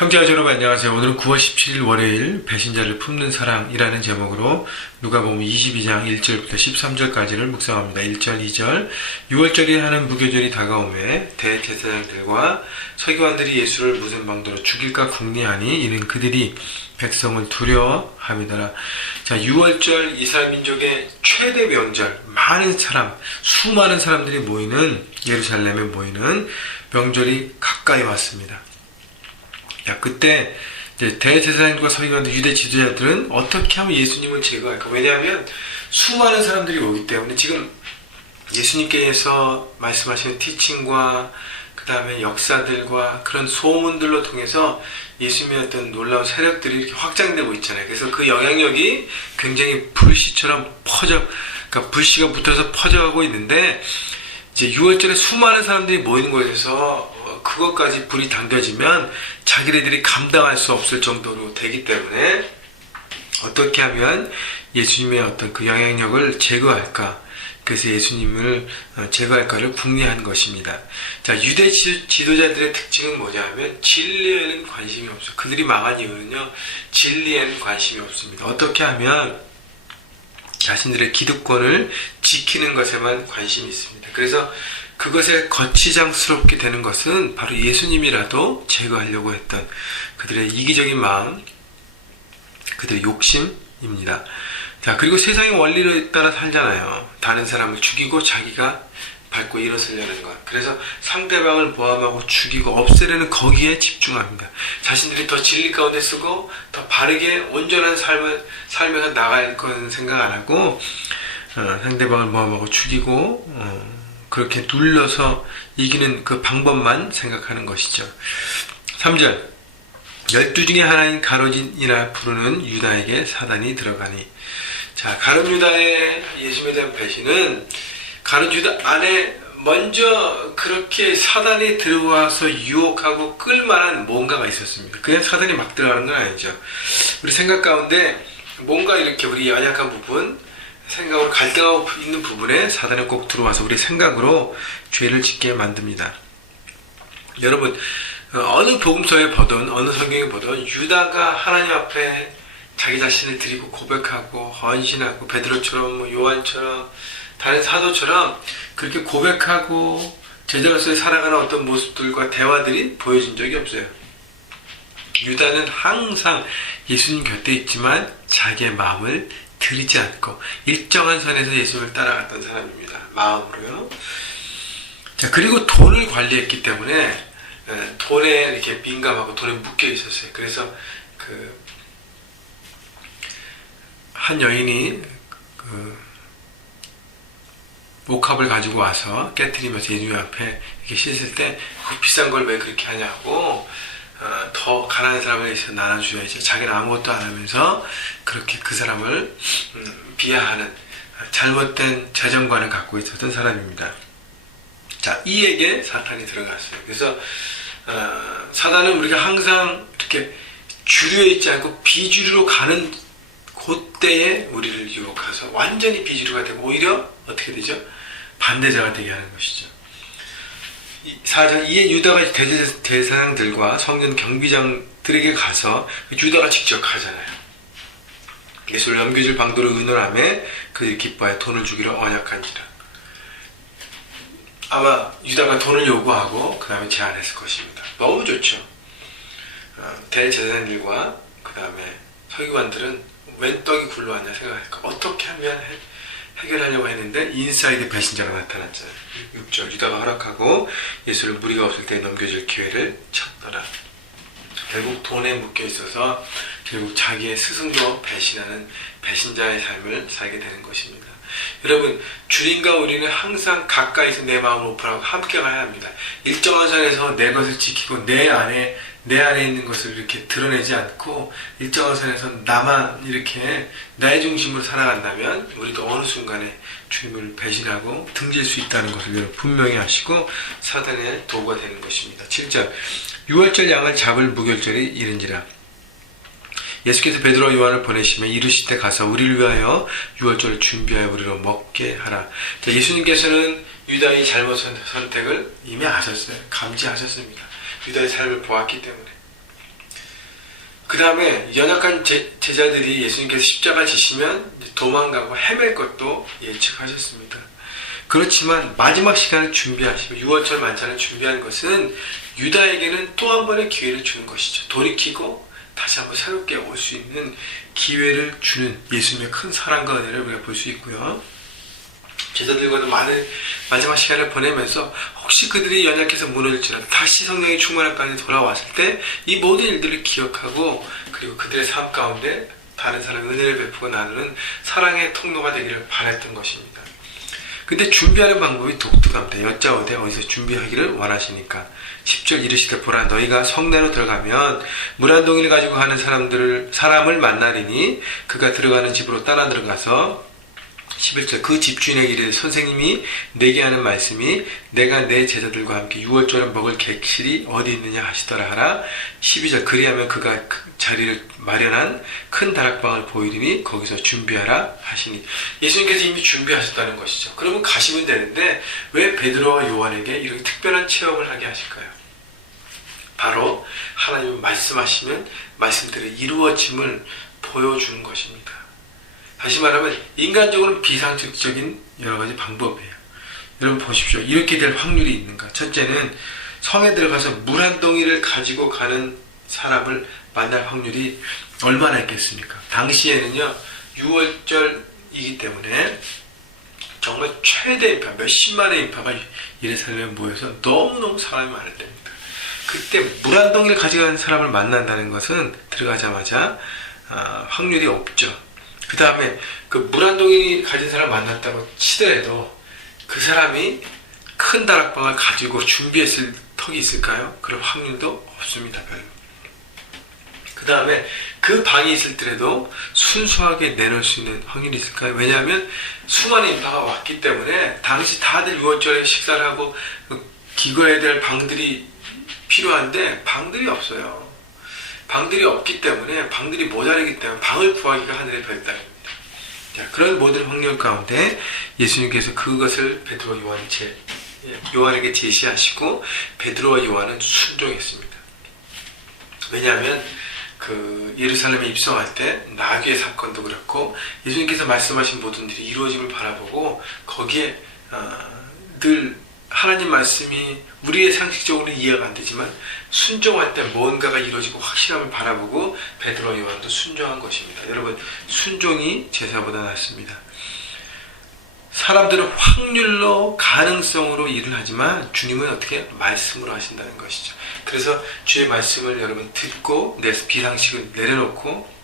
형제와 여러분 안녕하세요. 오늘은 9월 17일 월요일 배신자를 품는 사랑이라는 제목으로 누가복음 22장 1절부터 13절까지를 묵상합니다. 1절, 2절. 6월절이 하는 무교절이 다가오매 대제사장들과 서기관들이 예수를 무슨 방도로 죽일까 궁리하니 이는 그들이 백성을 두려워함이더라. 자, 6월절 이스라엘 민족의 최대 명절, 수많은 사람들이 모이는 예루살렘에 모이는 명절이 가까이 왔습니다. 자, 그때 대제사장들과 서기관들, 유대 지도자들은 어떻게 하면 예수님을 제거할까? 왜냐하면 수많은 사람들이 오기 때문에 지금 예수님께서 말씀하시는 티칭과 그 다음에 역사들과 그런 소문들로 통해서 예수님의 어떤 놀라운 세력들이 이렇게 확장되고 있잖아요. 그래서 그 영향력이 굉장히 불씨처럼 그러니까 불씨가 붙어서 퍼져가고 있는데, 이제 6월절에 수많은 사람들이 모이는 곳에서 그것까지 불이 당겨지면 자기네들이 감당할 수 없을 정도로 되기 때문에 어떻게 하면 예수님의 어떤 그 영향력을 제거할까? 그래서 예수님을 제거할까를 궁리한 것입니다. 자, 유대 지도자들의 특징은 뭐냐 하면 진리에는 관심이 없어요. 그들이 망한 이유는요, 진리에는 관심이 없습니다. 어떻게 하면 자신들의 기득권을 지키는 것에만 관심이 있습니다. 그래서 그것에 거치장스럽게 되는 것은 바로 예수님이라도 제거하려고 했던 그들의 이기적인 마음, 그들의 욕심입니다. 자, 그리고 세상의 원리에 따라 살잖아요. 다른 사람을 죽이고 자기가 밟고 일어서려는 것. 그래서 상대방을 모함하고 죽이고 없애려는 거기에 집중합니다. 자신들이 더 진리 가운데 쓰고 더 바르게 온전한 삶을 살면서 나갈 건 생각 안 하고 상대방을 모함하고 죽이고 그렇게 눌러서 이기는 그 방법만 생각하는 것이죠. 3절. 12 중에 하나인 가룟유다이라 부르는 유다에게 사단이 들어가니. 자, 가룟유다의 예수님에 대한 배신은 가룟유다 안에 먼저 그렇게 사단이 들어와서 유혹하고 끌만한 뭔가가 있었습니다. 그냥 사단이 막 들어가는 건 아니죠. 우리 생각 가운데 뭔가 이렇게 우리 연약한 부분, 생각으로 갈등하고 있는 부분에 사단이 꼭 들어와서 우리 생각으로 죄를 짓게 만듭니다. 여러분, 어느 복음서에 보든 어느 성경에 보든 유다가 하나님 앞에 자기 자신을 드리고 고백하고 헌신하고 베드로처럼 요한처럼 다른 사도처럼 그렇게 고백하고 제자로서의 살아가는 어떤 모습들과 대화들이 보여진 적이 없어요. 유다는 항상 예수님 곁에 있지만 자기의 마음을 들이지 않고 일정한 선에서 예수님을 따라갔던 사람입니다. 마음으로요. 자, 그리고 돈을 관리했기 때문에 돈에 이렇게 민감하고 돈에 묶여 있었어요. 그래서 한 여인이 목합을 가지고 와서 깨트리면서 예수님 앞에 이렇게 씻을 때 비싼 걸 왜 그렇게 하냐고, 더 가난한 사람을 위해서 나눠줘야지, 자기는 아무것도 안 하면서 그렇게 그 사람을 비하하는 잘못된 재정관을 갖고 있었던 사람입니다. 자, 이에게 사탄이 들어갔어요. 그래서 사단은 우리가 항상 이렇게 주류에 있지 않고 비주류로 가는 그때에 우리를 유혹해서 완전히 비주류가 되고 오히려 어떻게 되죠? 반대자가 되게 하는 것이죠. 4절. 이에 유다가 대제사장들과 성전 경비장들에게 가서 유다가 직접 가잖아요. 예수를 넘겨줄 방도로 의논하며 그들이 기뻐하여 돈을 주기로 언약한지라. 아마 유다가 돈을 요구하고 그 다음에 제안했을 것입니다. 너무 좋죠. 대제사장들과 그 다음에 서기관들은 웬 떡이 굴러왔냐 생각할까? 어떻게 하면 해결하려고 했는데 인사이드 배신자가 나타났잖아요. 6절. 유다가 허락하고 예수를 무리가 없을 때 넘겨줄 기회를 찾더라. 결국 돈에 묶여 있어서 결국 자기의 스승도 배신하는 배신자의 삶을 살게 되는 것입니다. 여러분, 주님과 우리는 항상 가까이서 내 마음을 오픈하고 함께 가야 합니다. 일정한 선에서 내 것을 지키고 내 안에 있는 것을 이렇게 드러내지 않고 일정한 선에서 나만 이렇게 나의 중심으로 살아간다면 우리도 어느 순간에 주님을 배신하고 등질 수 있다는 것을 여러분 분명히 아시고 사단의 도구가 되는 것입니다. 7절. 6월절 양을 잡을 무교절이 이른지라. 예수께서 베드로와 요한을 보내시며 이르시되 가서 우리를 위하여 6월절을 준비하여 우리로 먹게 하라. 자, 예수님께서는 유다의 잘못 선택을 이미 아셨어요. 감지하셨습니다. 유다의 삶을 보았기 때문에. 그 다음에 연약한 제자들이 예수님께서 십자가 지시면 도망가고 헤맬 것도 예측하셨습니다. 그렇지만 마지막 시간을 준비하시고 6월절 만찬을 준비한 것은 유다에게는 또 한 번의 기회를 주는 것이죠. 돌이키고 다시 한번 새롭게 올 수 있는 기회를 주는 예수님의 큰 사랑과 은혜를 우리가 볼 수 있고요. 제자들과도 많은 마지막 시간을 보내면서 혹시 그들이 연약해서 무너질지라도 다시 성령이 충만한 가운데 돌아왔을 때 이 모든 일들을 기억하고 그리고 그들의 삶 가운데 다른 사람의 은혜를 베푸고 나누는 사랑의 통로가 되기를 바랬던 것입니다. 근데 준비하는 방법이 독특합니다. 여짜오되 어디서 준비하기를 원하시니까 10절 이르시되 보라 너희가 성내로 들어가면 물 한 동이를 가지고 가는 사람을 만나리니 그가 들어가는 집으로 따라 들어가서 11절 그 집주인에게 이르되 선생님이 내게 하는 말씀이 내가 내 제자들과 함께 6월절에 먹을 객실이 어디 있느냐 하시더라 하라. 12절 그리하면 그가 그 자리를 마련한 큰 다락방을 보이리니 거기서 준비하라 하시니 예수님께서 이미 준비하셨다는 것이죠. 그러면 가시면 되는데 왜 베드로와 요한에게 이렇게 특별한 체험을 하게 하실까요? 바로 하나님이 말씀하시면 말씀들이 이루어짐을 보여주는 것입니다. 다시 말하면 인간적으로는 비상식적인 여러 가지 방법이에요. 여러분 보십시오. 이렇게 될 확률이 있는가? 첫째는 성에 들어가서 물 한 동이를 가지고 가는 사람을 만날 확률이 얼마나 있겠습니까? 당시에는요 6월절이기 때문에 정말 최대 인파, 몇십만의 인파가 예루살렘에 모여서 너무너무 사람이 많을 때입니다. 그때 물 한 동이를 가져가는 사람을 만난다는 것은 들어가자마자 확률이 없죠. 그 다음에 그 물 한 동이 가진 사람 만났다고 치더라도 그 사람이 큰 다락방을 가지고 준비했을 턱이 있을까요? 그럴 확률도 없습니다. 별로. 그 다음에 그 방이 있을 때라도 순수하게 내놓을 수 있는 확률이 있을까요? 왜냐하면 수많은 인파가 왔기 때문에 당시 다들 6월절에 식사를 하고 기거해야 될 방들이 필요한데 방들이 없어요. 방들이 없기 때문에 방들이 모자라기 때문에 방을 구하기가 하늘의 별따기입니다. 그런 모든 확률 가운데 예수님께서 그것을 베드로와 요한에게 제시하시고 베드로와 요한은 순종했습니다. 왜냐하면 그 예루살렘에 입성할 때 나귀의 사건도 그렇고 예수님께서 말씀하신 모든 일이 이루어짐을 바라보고 거기에 늘 하나님 말씀이 우리의 상식적으로는 이해가 안 되지만 순종할 때 뭔가가 이루어지고 확실함을 바라보고 베드로와 요한도 순종한 것입니다. 여러분 순종이 제사보다 낫습니다. 사람들은 확률로 가능성으로 일을 하지만 주님은 어떻게 말씀으로 하신다는 것이죠. 그래서 주의 말씀을 여러분 듣고 내 비상식을 내려놓고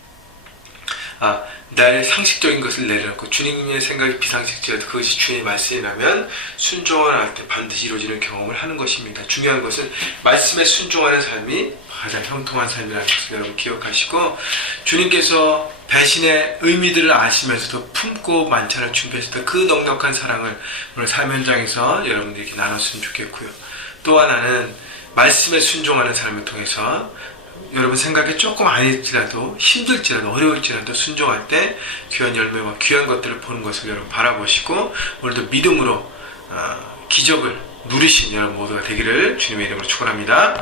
나의 상식적인 것을 내려놓고 주님의 생각이 비상식적이라도 그것이 주님의 말씀이라면 순종을 할 때 반드시 이루어지는 경험을 하는 것입니다. 중요한 것은 말씀에 순종하는 삶이 가장 형통한 삶이라는 것을 여러분 기억하시고 주님께서 배신의 의미들을 아시면서도 품고 만찬을 준비했을 때 그 넉넉한 사랑을 오늘 삶 현장에서 여러분들이 이렇게 나눴으면 좋겠고요. 또 하나는 말씀에 순종하는 삶을 통해서 여러분 생각이 조금 아닐지라도 힘들지라도 어려울지라도 순종할 때 귀한 열매와 귀한 것들을 보는 것을 여러분 바라보시고 오늘도 믿음으로 기적을 누리신 여러분 모두가 되기를 주님의 이름으로 축원합니다.